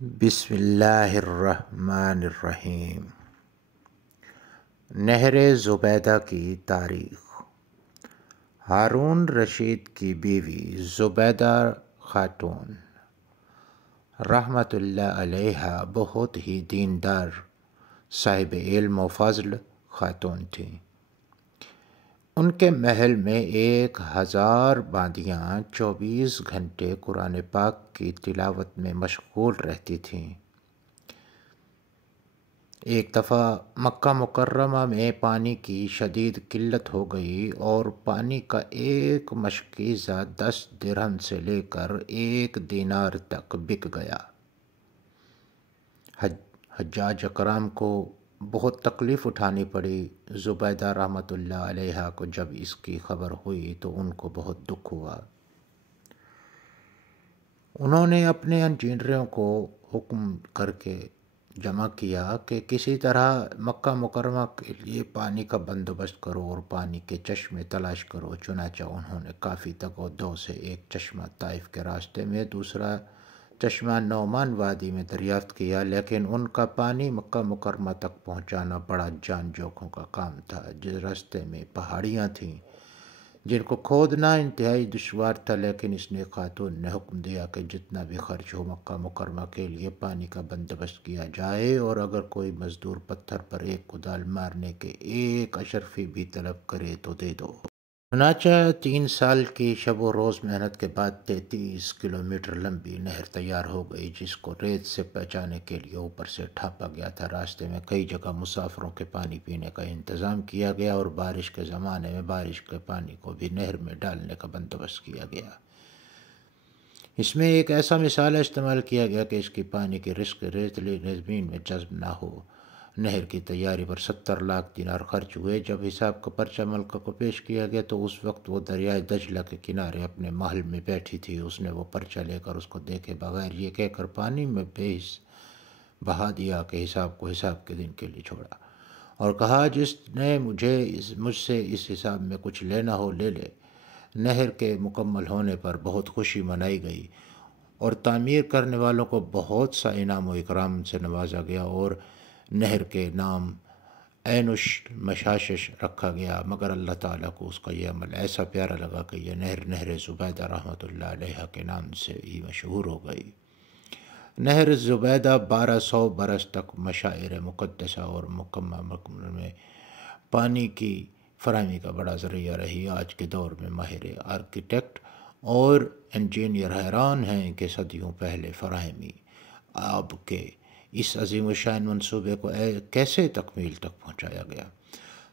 بسم اللہ الرحمن الرحیم۔ نہر زبیدہ کی تاریخ۔ ہارون رشید کی بیوی زبیدہ خاتون رحمۃ اللہ علیہا بہت ہی دیندار، صاحب علم و فضل خاتون تھیں۔ ان کے محل میں 1000 باندیاں 24 گھنٹے قرآن پاک کی تلاوت میں مشغول رہتی تھیں۔ ایک دفعہ مکہ مکرمہ میں پانی کی شدید قلت ہو گئی اور پانی کا ایک مشکیزہ 10 درہم سے لے کر 1 دینار تک بک گیا۔ حجاج اکرم کو بہت تکلیف اٹھانی پڑی۔ زبیدہ رحمۃ اللہ علیہا کو جب اس کی خبر ہوئی تو ان کو بہت دکھ ہوا۔ انہوں نے اپنے انجینئروں کو حکم کر کے جمع کیا کہ کسی طرح مکہ مکرمہ کے لیے پانی کا بندوبست کرو اور پانی کے چشمے تلاش کرو۔ چنانچہ انہوں نے کافی تگ و دو سے ایک چشمہ طائف کے راستے میں، دوسرا چشمہ نعمان وادی میں دریافت کیا، لیکن ان کا پانی مکہ مکرمہ تک پہنچانا بڑا جان جوکھوں کا کام تھا۔ جس راستے میں پہاڑیاں تھیں جن کو کھودنا انتہائی دشوار تھا، لیکن اس نیک خاتون نے حکم دیا کہ جتنا بھی خرچ ہو مکہ مکرمہ کے لیے پانی کا بندوبست کیا جائے، اور اگر کوئی مزدور پتھر پر ایک کدال مارنے کے 1 اشرفی بھی طلب کرے تو دے دو۔ چنانچہ 3 سال کی شب و روز محنت کے بعد 33 کلومیٹر لمبی نہر تیار ہو گئی، جس کو ریت سے پہنچانے کے لیے اوپر سے ڈھانپا گیا تھا۔ راستے میں کئی جگہ مسافروں کے پانی پینے کا انتظام کیا گیا اور بارش کے زمانے میں بارش کے پانی کو بھی نہر میں ڈالنے کا بندوبست کیا گیا۔ اس میں ایک ایسا مسالہ استعمال کیا گیا کہ اس کی پانی کی رزق ریتلی زمین میں جذب نہ ہو۔ نہر کی تیاری پر 70 لاکھ دینار خرچ ہوئے۔ جب حساب کا پرچہ ملکہ کو پیش کیا گیا تو اس وقت وہ دریائے دجلہ کے کنارے اپنے محل میں بیٹھی تھی۔ اس نے وہ پرچہ لے کر اس کو دیکھے بغیر یہ کہہ کر پانی میں بے حس بہا دیا کہ حساب کو حساب کے دن کے لیے چھوڑا، اور کہا جس نے مجھ سے اس حساب میں کچھ لینا ہو لے لے۔ نہر کے مکمل ہونے پر بہت خوشی منائی گئی اور تعمیر کرنے والوں کو بہت سا انعام و اکرام سے نوازا گیا، اور نہر کے نام عین المشاشش رکھا گیا۔ مگر اللہ تعالیٰ کو اس کا یہ عمل ایسا پیارا لگا کہ یہ نہر زبیدہ رحمۃ اللہ علیہا کے نام سے ہی مشہور ہو گئی۔ نہر زبیدہ 1200 برس تک مشاعر مقدسہ اور مکمل میں پانی کی فراہمی کا بڑا ذریعہ رہی۔ آج کے دور میں ماہر آرکیٹیکٹ اور انجینئر حیران ہیں کہ صدیوں پہلے فراہمی آب کے اس عظیم الشان منصوبے کو کیسے تکمیل تک پہنچایا گیا۔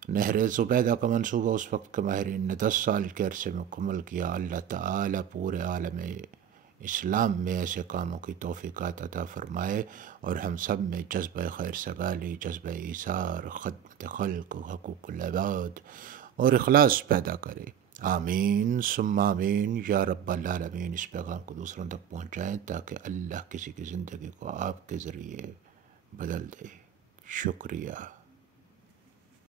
نہر زبیدہ کا منصوبہ اس وقت کے ماہرین نے 10 سال کے عرصے میں مکمل کیا۔ اللہ تعالیٰ پورے عالم اسلام میں ایسے کاموں کی توفیقات عطا فرمائے اور ہم سب میں جذبہ خیر سگالی، جذبہ ایثار، خدمت خلق، حقوق العباد اور اخلاص پیدا کرے۔ آمین ثم آمین یا رب العالمین۔ اس پیغام کو دوسروں تک پہنچائیں تاکہ اللہ کسی کی زندگی کو آپ کے ذریعے بدل دے۔ شکریہ۔